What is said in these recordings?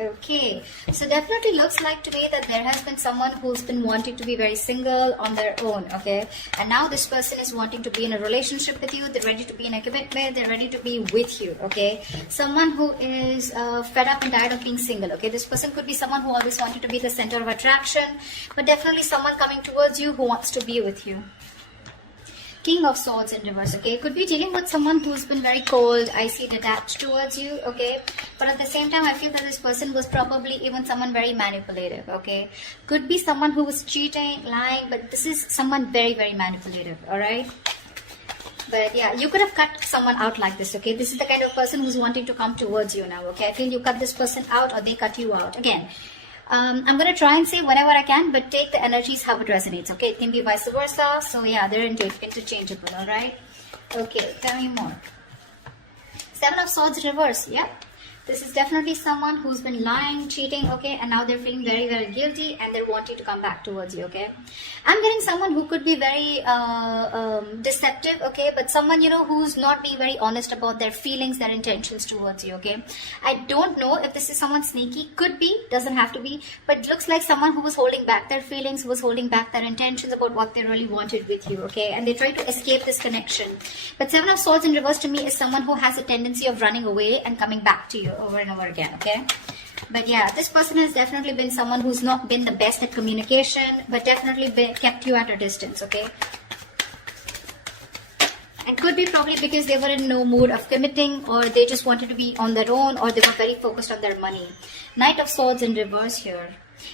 Okay, so definitely looks like to me that there has been someone who's been wanting to be very single on their own, okay? And now this person is wanting to be in a relationship with you. They're ready to be in a commitment. They're ready to be with you, okay? Someone who is fed up and tired of being single, okay? This person could be someone who always wanted to be the center of attraction, but definitely someone coming towards you who wants to be with you. King of Swords in reverse, okay? Could be dealing with someone who's been very cold, icy, detached towards you, okay? But at the same time, I feel that this person was probably even someone very manipulative, okay? Could be someone who was cheating, lying, but this is someone very, very manipulative, alright? But yeah, you could have cut someone out like this, okay? This is the kind of person who's wanting to come towards you now, okay? I feel you cut this person out or they cut you out. Again, I'm going to try and say whenever I can, but take the energies how it resonates, okay? It can be vice versa. So yeah, they're interchangeable, all right? Okay, tell me more. Seven of Swords reverse, yeah. This is definitely someone who's been lying, cheating, okay? And now they're feeling very, very guilty and they're wanting to come back towards you, okay? I'm getting someone who could be very deceptive, okay? But someone, you know, who's not being very honest about their feelings, their intentions towards you, okay? I don't know if this is someone sneaky. Could be, doesn't have to be. But it looks like someone who was holding back their feelings, who was holding back their intentions about what they really wanted with you, okay? And they try to escape this connection. But Seven of Swords in reverse to me is someone who has a tendency of running away and coming back to you over and over again, okay? But yeah, this person has definitely been someone who's not been the best at communication, but definitely kept you at a distance, okay? And could be probably because they were in no mood of committing, or they just wanted to be on their own, or they were very focused on their money. Knight of Swords in reverse here.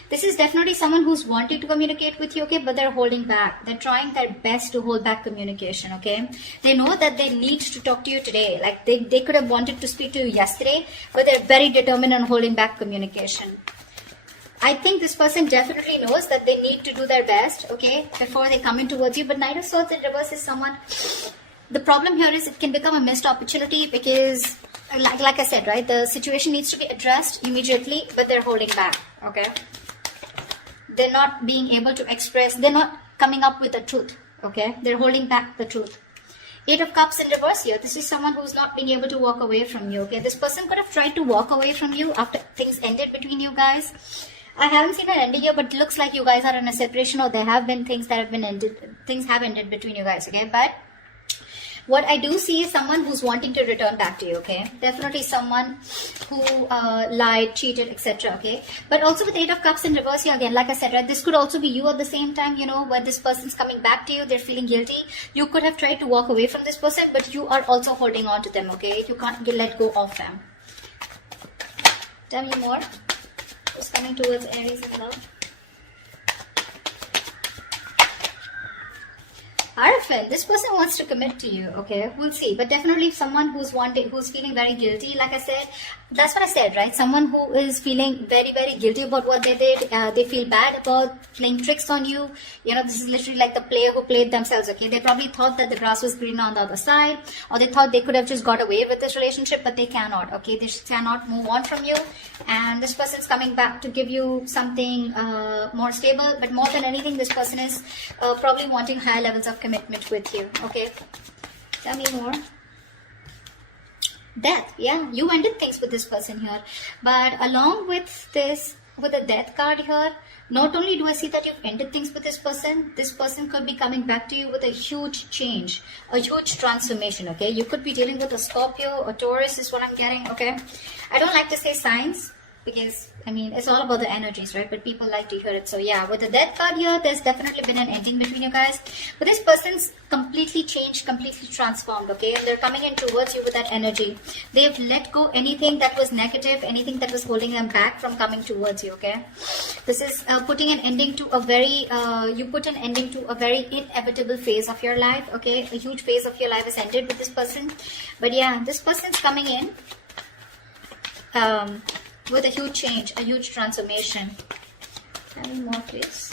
This is definitely someone who's wanting to communicate with you, okay, but they're holding back. They're trying their best to hold back communication, okay? They know that they need to talk to you today. Like they could have wanted to speak to you yesterday, but they're very determined on holding back communication. I think this person definitely knows that they need to do their best, okay, before they come in towards you. But Knight of Swords in reverse is someone... The problem here is it can become a missed opportunity because, like I said, right, the situation needs to be addressed immediately, but they're holding back, okay? They're not being able to express, they're not coming up with the truth, okay? They're holding back the truth. Eight of Cups in reverse here. This is someone who's not being able to walk away from you, okay? This person could have tried to walk away from you after things ended between you guys. I haven't seen an ending here, but it looks like you guys are in a separation, or there have been things that have been ended, things have ended between you guys, okay? But what I do see is someone who's wanting to return back to you, okay? Definitely someone who lied, cheated, etc., okay? But also with Eight of Cups in reverse here, again, like I said, right, this could also be you at the same time, you know, when this person's coming back to you, they're feeling guilty. You could have tried to walk away from this person, but you are also holding on to them, okay? You can't let go of them. Tell me more. Who's coming towards Aries in love? Hierophant, this person wants to commit to you, okay? We'll see. But definitely someone who's feeling very guilty, like I said, that's what I said, right? Someone who is feeling very, very guilty about what they did. They feel bad about playing tricks on you. You know, this is literally like the player who played themselves, okay? They probably thought that the grass was greener on the other side, or they thought they could have just got away with this relationship, but they cannot, okay? They just cannot move on from you. And this person's coming back to give you something more stable. But more than anything, this person is probably wanting higher levels of commitment with you, okay? Tell me more. Death, yeah, you ended things with this person here. But along with this, with the Death card here, not only do I see that you've ended things with this person could be coming back to you with a huge change, a huge transformation, okay? You could be dealing with a Scorpio, a Taurus is what I'm getting, okay? I don't like to say signs, because, I mean, it's all about the energies, right? But people like to hear it. So yeah, with the Death card here, there's definitely been an ending between you guys. But this person's completely changed, completely transformed, okay? And they're coming in towards you with that energy. They've let go anything that was negative, anything that was holding them back from coming towards you, okay? This is putting an ending to a very, you put an ending to a very inevitable phase of your life, okay? A huge phase of your life is ended with this person. But yeah, this person's coming in with a huge change, a huge transformation. Tell me more, please.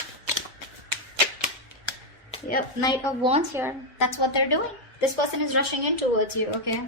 Yep, Knight of Wands here. That's what they're doing. This person is rushing in towards you, okay?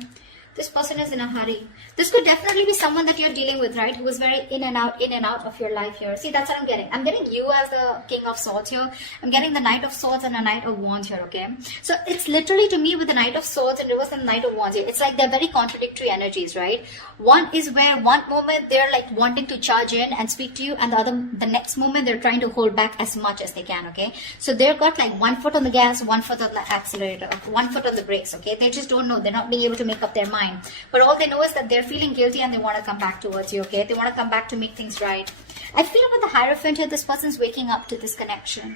This person is in a hurry. This could definitely be someone that you're dealing with, right? Who is very in and out of your life here. See, that's what I'm getting. I'm getting you as the King of Swords here. I'm getting the Knight of Swords and a Knight of Wands here, okay? So it's literally to me with the Knight of Swords in reverse and the Knight of Wands here. It's like they're very contradictory energies, right? One is where one moment they're like wanting to charge in and speak to you, and the next moment they're trying to hold back as much as they can, okay? So they've got like one foot on the gas, one foot on the accelerator, one foot on the brakes, okay? They just don't know. They're not being able to make up their mind. But all they know is that they're feeling guilty and they want to come back towards you, okay? They want to come back to make things right. I feel with the Hierophant here, this person's waking up to this connection.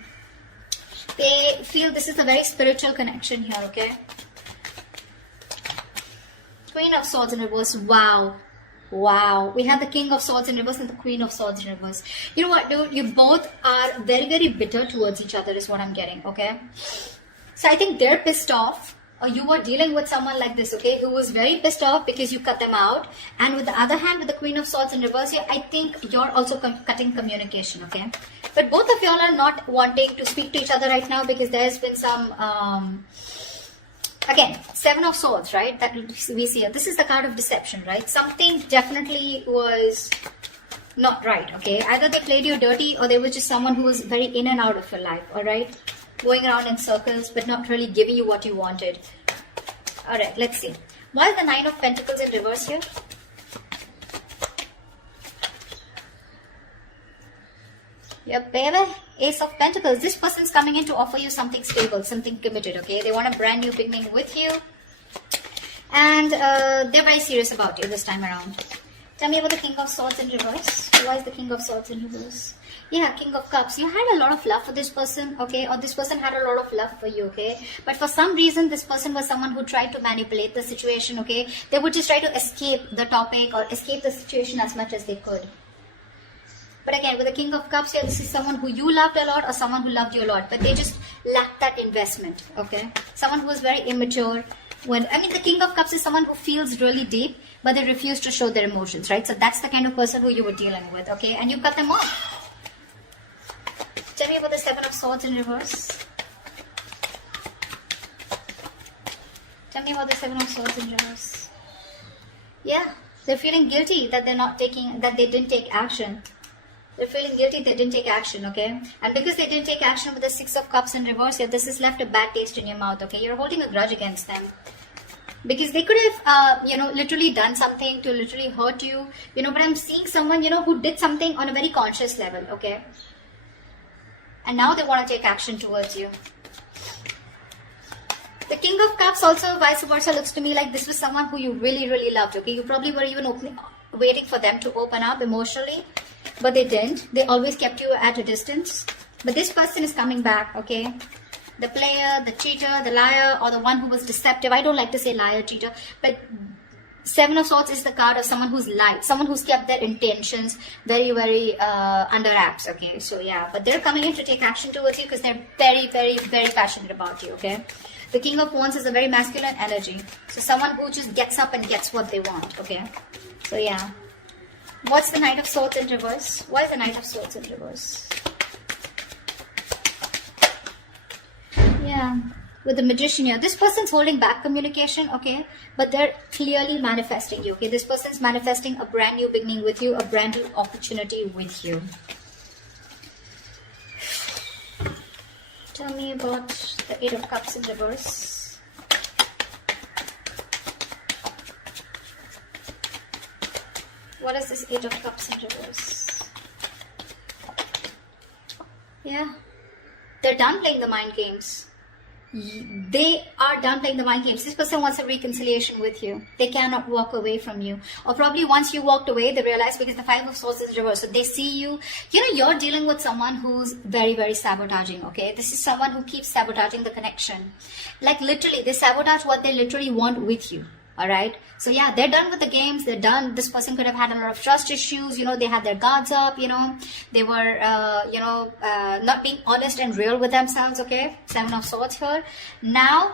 They feel this is a very spiritual connection here, okay? Queen of Swords in reverse. Wow. Wow. We have the King of Swords in reverse and the Queen of Swords in reverse. You know what, dude? You both are very, very bitter towards each other is what I'm getting, okay? So I think they're pissed off. Or you were dealing with someone like this, okay, who was very pissed off because you cut them out. And with the other hand, with the Queen of Swords in reverse here, I think you're also cutting communication, okay? But both of y'all are not wanting to speak to each other right now because there's been some, again, Seven of Swords, right? That we see here. This is the card of deception, right? Something definitely was not right, okay? Either they played you dirty or they were just someone who was very in and out of your life, all right? Going around in circles but not really giving you what you wanted. Alright, let's see. Why is the Nine of Pentacles in reverse here? Yep, baby. Ace of Pentacles. This person's coming in to offer you something stable, something committed, okay? They want a brand new beginning with you. And they're very serious about you this time around. Tell me about the King of Swords in reverse. Why is the King of Swords in reverse? Yeah, King of Cups. You had a lot of love for this person, okay? Or this person had a lot of love for you, okay? But for some reason, this person was someone who tried to manipulate the situation, okay? They would just try to escape the topic or escape the situation as much as they could. But again, with the King of Cups here, this is someone who you loved a lot or someone who loved you a lot. But they just lacked that investment, okay? Someone who was very immature. The King of Cups is someone who feels really deep, but they refuse to show their emotions, right? So that's the kind of person who you were dealing with, okay? And you cut them off. Tell me about the Seven of Swords in reverse. Tell me about the Seven of Swords in reverse. Yeah, they're feeling guilty that they didn't take action. They're feeling guilty they didn't take action, okay? And because they didn't take action with the Six of Cups in reverse, this has left a bad taste in your mouth, okay? You're holding a grudge against them. Because they could have, literally done something to literally hurt you, but I'm seeing someone, who did something on a very conscious level, okay? And now they want to take action towards you. The King of Cups also, vice versa, looks to me like this was someone who you really, really loved, okay? You probably were even waiting for them to open up emotionally, but they didn't. They always kept you at a distance. But this person is coming back, okay? The player, the cheater, the liar, or the one who was deceptive. I don't like to say liar, cheater, but Seven of Swords is the card of someone who's lied, someone who's kept their intentions very, very under wraps, okay? So yeah, but they're coming in to take action towards you because they're very, very, very passionate about you, okay? The King of Wands is a very masculine energy. So someone who just gets up and gets what they want, okay? So yeah. What's the Knight of Swords in reverse? Why is the Knight of Swords in reverse? Yeah. With the Magician here, this person's holding back communication, okay? But they're clearly manifesting you, okay? This person's manifesting a brand new beginning with you, a brand new opportunity with you. Tell me about the Eight of Cups in reverse. What is this Eight of Cups in reverse? Yeah. They're done playing the mind games. They are done playing the mind games. This person wants a reconciliation with you. They cannot walk away from you. Or probably once you walked away, they realize because the Five of Swords is reversed. So they see you. You're dealing with someone who's very, very sabotaging, okay? This is someone who keeps sabotaging the connection. Like literally, they sabotage what they literally want with you. Alright, so yeah, they're done with the games, they're done. This person could have had a lot of trust issues, they had their guards up, they were, not being honest and real with themselves, okay? Seven of Swords here. Now,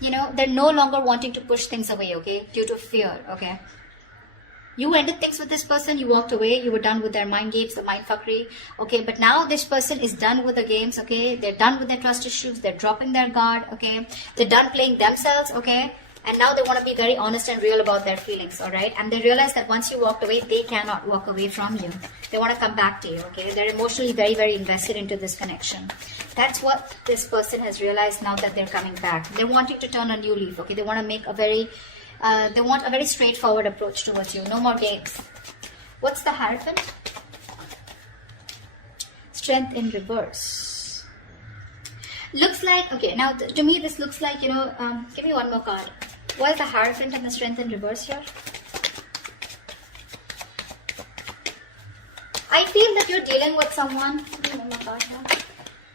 they're no longer wanting to push things away, okay? Due to fear, okay? You ended things with this person, you walked away, you were done with their mind games, the mind fuckery, okay? But now this person is done with the games, okay? They're done with their trust issues, they're dropping their guard, okay? They're done playing themselves, okay? And now they want to be very honest and real about their feelings, all right? And they realize that once you walked away, they cannot walk away from you. They want to come back to you, okay? They're emotionally very, very invested into this connection. That's what this person has realized now that they're coming back. They're wanting to turn a new leaf, okay? They want to make a very, they want a very straightforward approach towards you. No more games. What's the Hierophant? Strength in reverse. Looks like, okay, now to me this looks like, you know, give me one more card. What is the Hierophant and the Strength in reverse here? I feel that you're dealing with someone. Give me one more card here.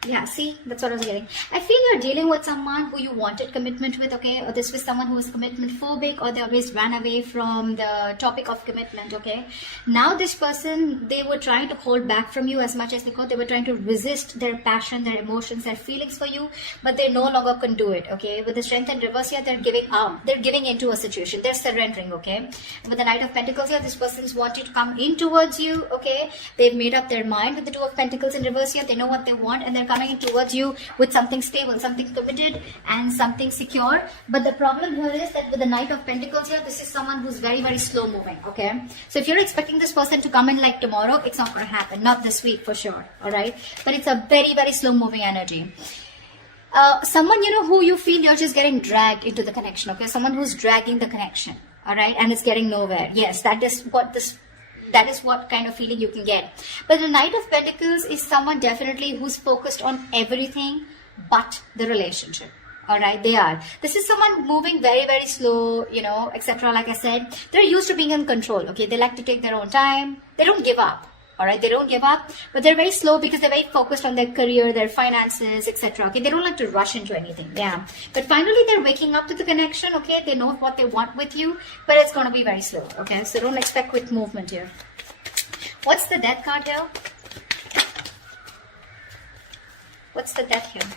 Yeah, see, that's what I was getting. I feel you're dealing with someone who you wanted commitment with, okay? Or this was someone who was commitment phobic, or they always ran away from the topic of commitment, okay? Now this person, they were trying to hold back from you as much as they could. They were trying to resist their passion, their emotions, their feelings for you, but they no longer can do it, okay? With the Strength in reverse here, they're giving up. They're giving into a situation. They're surrendering, okay? With the Knight of Pentacles here, this person's wanting to come in towards you, okay? They've made up their mind with the Two of Pentacles in reverse here. They know what they want, and they're coming in towards you with something stable, something committed, and something secure. But the problem here is that with the Knight of Pentacles here, this is someone who's very, very slow moving, okay? So if you're expecting this person to come in like tomorrow, it's not going to happen. Not this week for sure, all right? But it's a very, very slow moving energy. Someone, you know, who you feel you're just getting dragged into the connection, okay? Someone who's dragging the connection, all right? And it's getting nowhere. Yes, that is what kind of feeling you can get. But the Knight of Pentacles is someone definitely who's focused on everything but the relationship. All right, they are. This is someone moving very, very slow, you know, etc. Like I said, they're used to being in control. Okay, they like to take their own time. They don't give up. All right, they don't give up, but they're very slow because they're very focused on their career, their finances, etc. Okay, they don't like to rush into anything. Yeah, but finally they're waking up to the connection. Okay, they know what they want with you, but it's going to be very slow. Okay, so don't expect quick movement here. What's the Death card here? What's the Death here?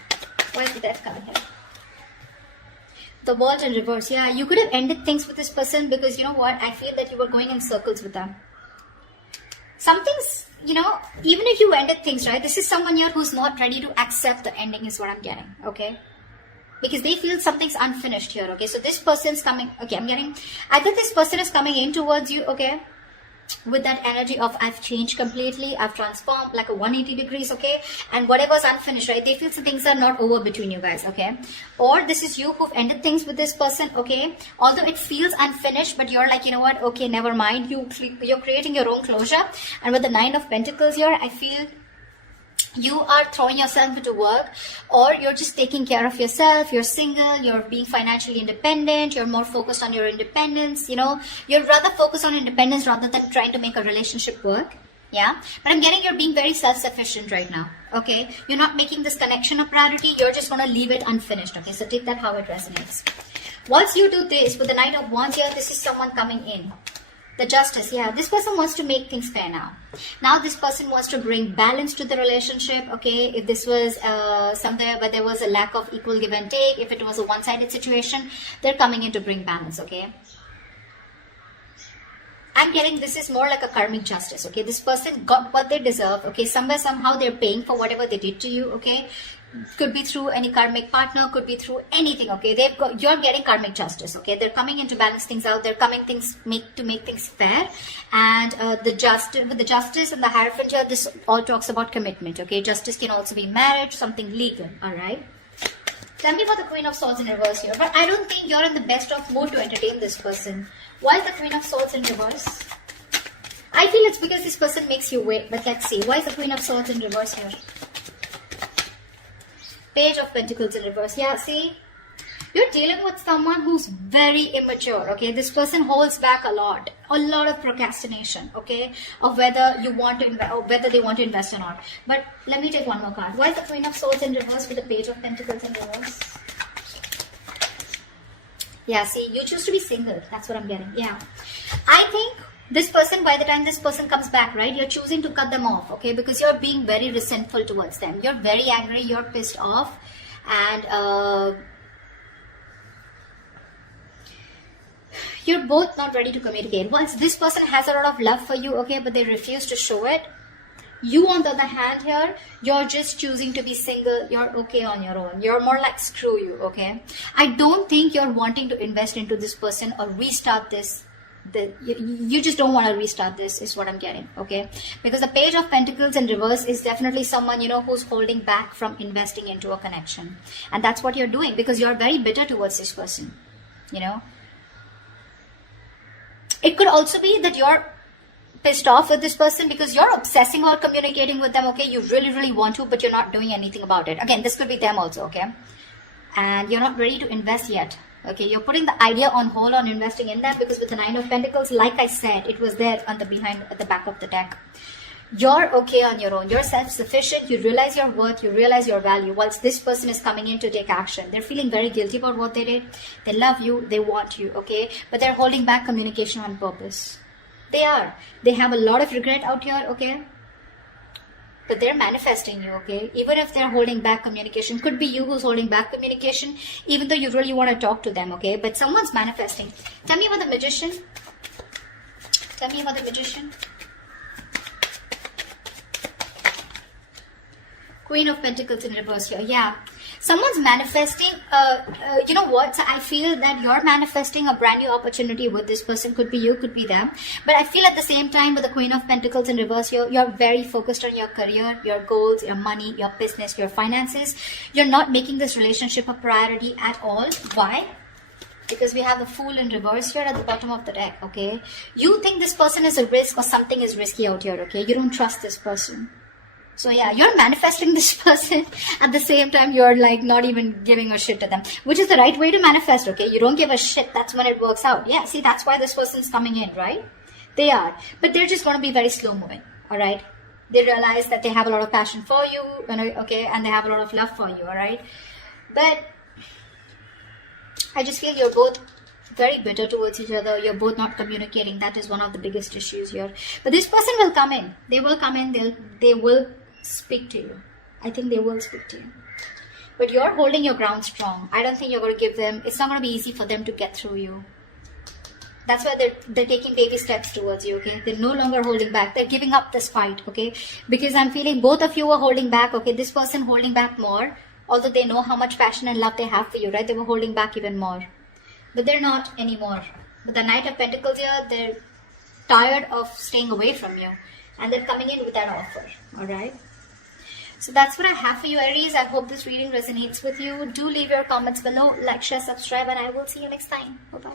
Where's the Death card here? The World in reverse. Yeah, you could have ended things with this person because you know what? I feel that you were going in circles with them. Something's, you know, even if you ended things, right? This is someone here who's not ready to accept the ending is what I'm getting, okay? Because they feel something's unfinished here, okay? So this person's coming, okay, I think this person is coming in towards you, okay? With that energy of I've changed completely, I've transformed like a 180 degrees, okay? And whatever's unfinished, right? They feel some things are not over between you guys, okay? Or this is you who've ended things with this person, okay? Although it feels unfinished, but you're like, you know what? Okay, never mind. You're creating your own closure. And with the Nine of Pentacles here, I feel you are throwing yourself into work, or you're just taking care of yourself. You're single, you're being financially independent, you're more focused on your independence, you know, you're rather focused on independence rather than trying to make a relationship work. Yeah, but I'm getting you're being very self-sufficient right now, okay? You're not making this connection a priority, you're just going to leave it unfinished, okay? So take that how it resonates. Once you do this with the Knight of Wands here, this is someone coming in. The Justice, yeah, this person wants to make things fair now. Now this person wants to bring balance to the relationship, okay? If this was somewhere where there was a lack of equal give and take, if it was a one-sided situation, they're coming in to bring balance, okay? I'm getting this is more like a karmic justice, okay? This person got what they deserve, okay? Somewhere, somehow they're paying for whatever they did to you, okay? Could be through any karmic partner, could be through anything, okay? You're getting karmic justice, okay? They're coming in to balance things out. They're coming to make things fair. And with the Justice and the Hierophant here, this all talks about commitment, okay? Justice can also be marriage, something legal, all right? Tell me about the Queen of Swords in reverse here. But I don't think you're in the best of mood to entertain this person. Why is the Queen of Swords in reverse? I feel it's because this person makes you wait, but let's see. Why is the Queen of Swords in reverse here? Page of Pentacles in reverse. Yeah, see? You're dealing with someone who's very immature, okay? This person holds back a lot of procrastination, okay? Of whether you want to invest, or whether they want to invest or not. But let me take one more card. Why is the Queen of Swords in reverse with the Page of Pentacles in reverse? Yeah, see, you choose to be single. That's what I'm getting. Yeah. I think this person, by the time this person comes back, right, you're choosing to cut them off, okay? Because you're being very resentful towards them. You're very angry, you're pissed off, and you're both not ready to communicate. Once this person has a lot of love for you, okay, but they refuse to show it, You, on the other hand, here, you're just choosing to be single. You're okay on your own. You're more like, screw you, okay? I don't think you're wanting to invest into this person or restart this. You just don't want to restart this, is what I'm getting, okay? Because the Page of Pentacles in reverse is definitely someone, who's holding back from investing into a connection. And that's what you're doing, because you're very bitter towards this person, It could also be that you're pissed off with this person because you're obsessing or communicating with them, okay? You really, really want to, but you're not doing anything about it. Again, this could be them also, okay? And you're not ready to invest yet, okay? You're putting the idea on hold on investing in that, because with the Nine of Pentacles, like I said, it was there on the behind at the back of the deck. You're okay on your own. You're self-sufficient. You realize your worth. You realize your value. Whilst this person is coming in to take action, they're feeling very guilty about what they did. They love you. They want you, okay? But they're holding back communication on purpose. They are. They have a lot of regret out here, okay? But they're manifesting you, okay? Even if they're holding back communication, could be you who's holding back communication, even though you really want to talk to them, okay? But someone's manifesting. Tell me about the Magician. Tell me about the Magician. Queen of Pentacles in reverse here. Yeah. Someone's manifesting, you know what? So I feel that you're manifesting a brand new opportunity with this person. Could be you, could be them. But I feel at the same time with the Queen of Pentacles in reverse, you're very focused on your career, your goals, your money, your business, your finances. You're not making this relationship a priority at all. Why? Because we have the Fool in reverse here at the bottom of the deck, okay? You think this person is a risk or something is risky out here, okay? You don't trust this person. So yeah, you're manifesting this person. At the same time, you're like not even giving a shit to them, which is the right way to manifest, okay? You don't give a shit. That's when it works out. Yeah, see, that's why this person's coming in, right? They are. But they're just going to be very slow moving, all right? They realize that they have a lot of passion for you, okay? And they have a lot of love for you, all right? But I just feel you're both very bitter towards each other. You're both not communicating. That is one of the biggest issues here. But this person will come in. They will come in. They will speak to you. I think they will speak to you. But you're holding your ground strong. I don't think you're going to give them, it's not going to be easy for them to get through you. That's why they're taking baby steps towards you, okay? They're no longer holding back. They're giving up this fight, okay? Because I'm feeling both of you are holding back, okay? This person holding back more, although they know how much passion and love they have for you, right? They were holding back even more. But they're not anymore. But the Knight of Pentacles here, they're tired of staying away from you. And they're coming in with that offer, all right? So that's what I have for you, Aries. I hope this reading resonates with you. Do leave your comments below, like, share, subscribe, and I will see you next time. Bye-bye.